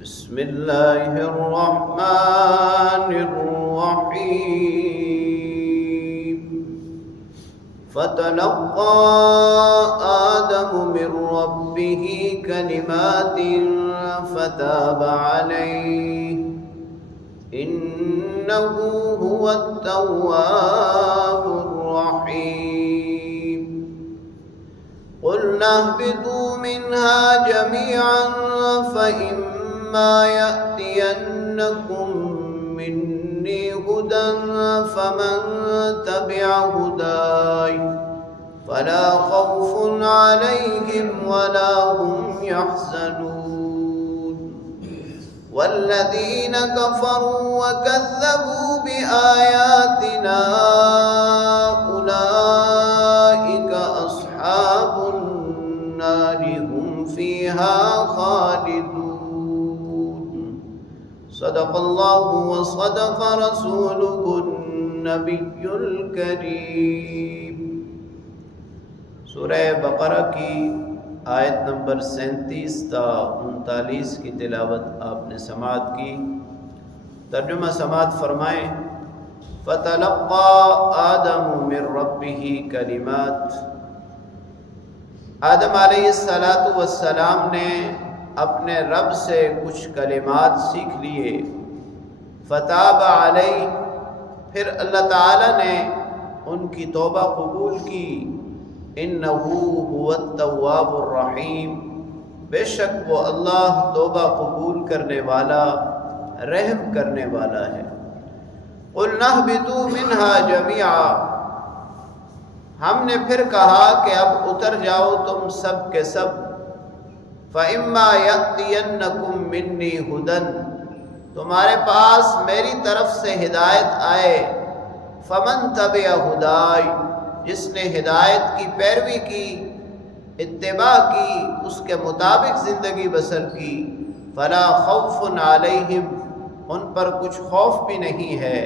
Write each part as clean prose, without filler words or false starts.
بسم اللہ الرحمن الرحیم فتلقى آدم من ربه كلمات فتاب عليه إنه هو التواب الرحيم قلنا اهبطوا منها جميعا فإما يأتينكم مني هدى فمن تبع هداي فلا خوف عليهم ولا هم يحزنون والذين كفروا وكذبوا بآياتنا أولئك أصحاب النار هم فيها خالدون صدق الله وصدق رسوله النبي الكريم۔ سورہ بقرہ کی آیت نمبر 37 تا 39 کی تلاوت آپ نے سماعت کی۔ ترجمہ سماعت فرمائیں۔ فَتَلَقَّى آدَمُ مِن رَبِّهِ كَلِمَاتٍ، آدم علیہ السلام نے اپنے رب سے کچھ کلمات سیکھ لیے۔ فَتَابَ عَلَيْهِ، پھر اللہ تعالیٰ نے ان کی توبہ قبول کی۔ انہ هو التواب الرحیم، بے شک وہ اللہ توبہ قبول کرنے والا رحم کرنے والا ہے۔ قلنا اہبطوا منہا جمیعا، ہم نے پھر کہا کہ اب اتر جاؤ تم سب کے سب۔ فإما یأتینکم منی ھدی، تمہارے پاس میری طرف سے ہدایت آئے۔ فمن تبع ھدای، جس نے ہدایت کی پیروی کی، اتباع کی، اس کے مطابق زندگی بسر کی، فلا خوف علیہم، ان پر کچھ خوف بھی نہیں ہے،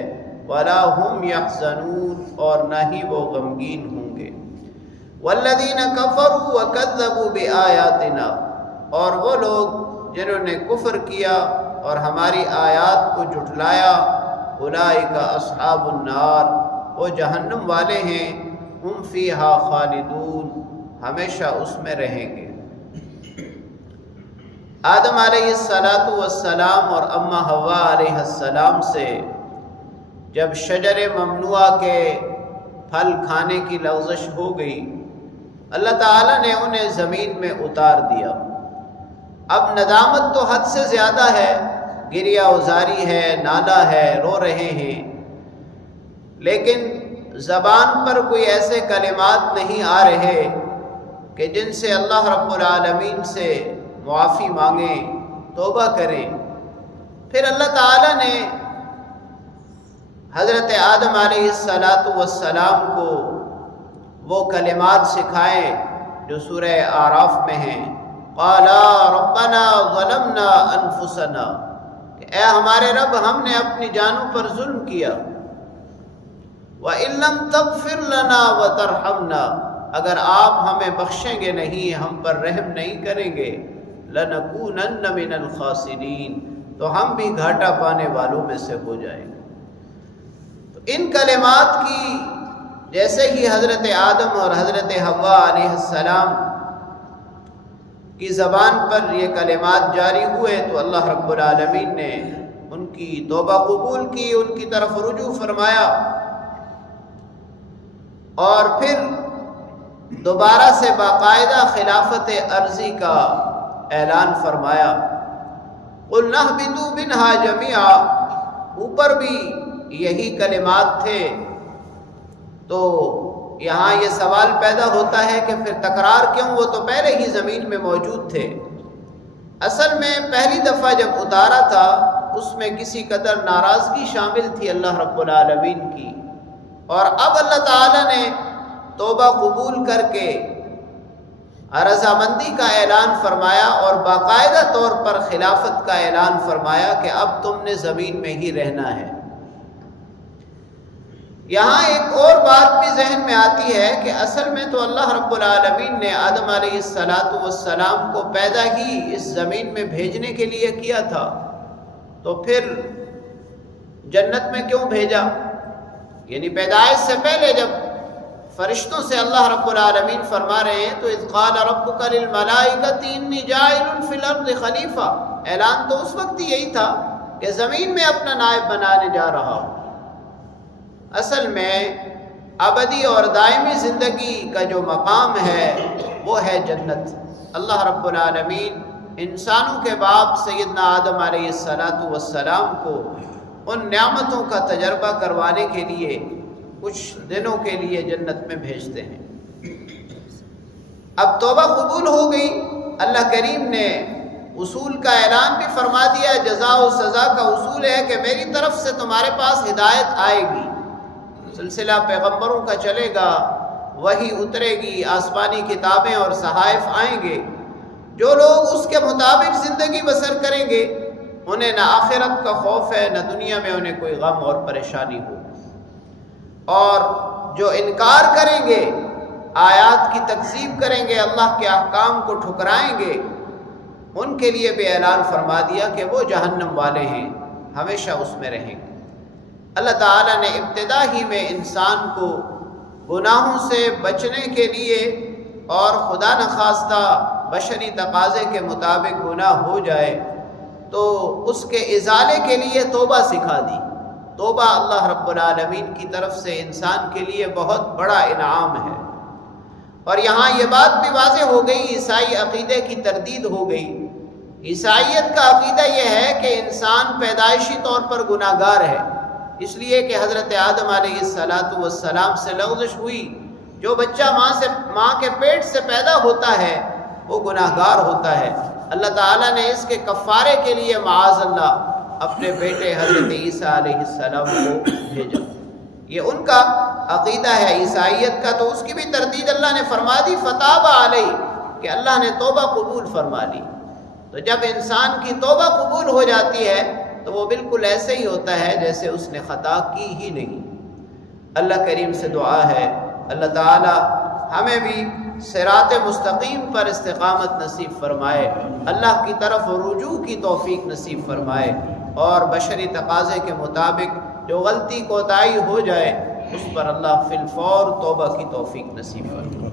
ولا هم یحزنون، اور نہ ہی وہ غمگین ہوں گے۔ والذین کفروا وکذبوا بآیاتنا، اور وہ لوگ جنہوں نے کفر کیا اور ہماری آیات کو جھٹلایا، اولئک اصحاب النار، وہ جہنم والے ہیں، ہم فیہا خالدون، ہمیشہ اس میں رہیں گے۔ آدم علیہ السلام اور اما حوا علیہ السلام سے جب شجر ممنوعہ کے پھل کھانے کی لغزش ہو گئی، اللہ تعالیٰ نے انہیں زمین میں اتار دیا۔ اب ندامت تو حد سے زیادہ ہے، گریہ ازاری ہے، نالہ ہے، رو رہے ہیں، لیکن زبان پر کوئی ایسے کلمات نہیں آ رہے کہ جن سے اللہ رب العالمین سے معافی مانگیں، توبہ کریں۔ پھر اللہ تعالیٰ نے حضرت آدم علیہ السلام کو وہ کلمات سکھائے جو سورہ اعراف میں ہیں۔ قالا ربنا ظلمنا انفسنا، کہ اے ہمارے رب، ہم نے اپنی جانوں پر ظلم کیا۔ وَإِن لَّمْ تَغْفِرْ لَنَا وَتَرْحَمْنَا، اگر آپ ہمیں بخشیں گے نہیں، ہم پر رحم نہیں کریں گے، لَنَكُونَنَّ مِنَ الْخَاسِرِينَ، تو ہم بھی گھاٹا پانے والوں میں سے ہو جائیں گے۔ تو ان کلمات کی جیسے ہی حضرت آدم اور حضرت حوا علیہ السلام کی زبان پر یہ کلمات جاری ہوئے تو اللہ رب العالمین نے ان کی توبہ قبول کی، ان کی طرف رجوع فرمایا، اور پھر دوبارہ سے باقاعدہ خلافت عرضی کا اعلان فرمایا۔ قلنا اہبطوا منہا جمیعا، اوپر بھی یہی کلمات تھے۔ تو یہاں یہ سوال پیدا ہوتا ہے کہ پھر تکرار کیوں، وہ تو پہلے ہی زمین میں موجود تھے۔ اصل میں پہلی دفعہ جب اتارا تھا اس میں کسی قدر ناراضگی شامل تھی اللہ رب العالمین کی، اور اب اللہ تعالیٰ نے توبہ قبول کر کے رضامندی کا اعلان فرمایا اور باقاعدہ طور پر خلافت کا اعلان فرمایا کہ اب تم نے زمین میں ہی رہنا ہے۔ یہاں ایک اور بات بھی ذہن میں آتی ہے کہ اصل میں تو اللہ رب العالمین نے آدم علیہ السلام کو پیدا ہی اس زمین میں بھیجنے کے لیے کیا تھا، تو پھر جنت میں کیوں بھیجا؟ یعنی پیدائش سے پہلے جب فرشتوں سے اللہ رب العالمین فرما رہے ہیں تو اذ قال ربک للملائکۃ انی جاعل فی الارض خلیفہ، اعلان تو اس وقت یہی تھا کہ زمین میں اپنا نائب بنانے جا رہا ہوں۔ اصل میں ابدی اور دائمی زندگی کا جو مقام ہے وہ ہے جنت۔ اللہ رب العالمین انسانوں کے باپ سیدنا آدم علیہ السلام کو ان نعمتوں کا تجربہ کروانے کے لیے کچھ دنوں کے لیے جنت میں بھیجتے ہیں۔ اب توبہ قبول ہو گئی، اللہ کریم نے اصول کا اعلان بھی فرما دیا، جزا و سزا کا اصول ہے کہ میری طرف سے تمہارے پاس ہدایت آئے گی، سلسلہ پیغمبروں کا چلے گا، وحی اترے گی، آسمانی کتابیں اور صحائف آئیں گے، جو لوگ اس کے مطابق زندگی بسر کریں گے انہیں نہ آخرت کا خوف ہے، نہ دنیا میں انہیں کوئی غم اور پریشانی ہو، اور جو انکار کریں گے، آیات کی تکذیب کریں گے، اللہ کے احکام کو ٹھکرائیں گے، ان کے لیے بھی اعلان فرما دیا کہ وہ جہنم والے ہیں، ہمیشہ اس میں رہیں گے۔ اللہ تعالیٰ نے ابتدا ہی میں انسان کو گناہوں سے بچنے کے لیے اور خدا نخواستہ بشری تقاضے کے مطابق گناہ ہو جائے تو اس کے ازالے کے لیے توبہ سکھا دی۔ توبہ اللہ رب العالمین کی طرف سے انسان کے لیے بہت بڑا انعام ہے۔ اور یہاں یہ بات بھی واضح ہو گئی، عیسائی عقیدے کی تردید ہو گئی۔ عیسائیت کا عقیدہ یہ ہے کہ انسان پیدائشی طور پر گناہ گار ہے، اس لیے کہ حضرت آدم علیہ السلام سے لغزش ہوئی، جو بچہ ماں کے پیٹ سے پیدا ہوتا ہے وہ گناہ گار ہوتا ہے۔ اللہ تعالیٰ نے اس کے کفارے کے لیے معاذ اللہ اپنے بیٹے حضرت عیسیٰ علیہ السلام کو بھیجا۔ یہ ان کا عقیدہ ہے عیسائیت کا، تو اس کی بھی تردید اللہ نے فرما دی فتاب علیہ، کہ اللہ نے توبہ قبول فرما لی۔ تو جب انسان کی توبہ قبول ہو جاتی ہے تو وہ بالکل ایسے ہی ہوتا ہے جیسے اس نے خطا کی ہی نہیں۔ اللہ کریم سے دعا ہے اللہ تعالی ہمیں بھی صراط مستقیم پر استقامت نصیب فرمائے، اللہ کی طرف رجوع کی توفیق نصیب فرمائے، اور بشری تقاضے کے مطابق جو غلطی کوتاہی ہو جائے اس پر اللہ فی الفور توبہ کی توفیق نصیب فرمائے۔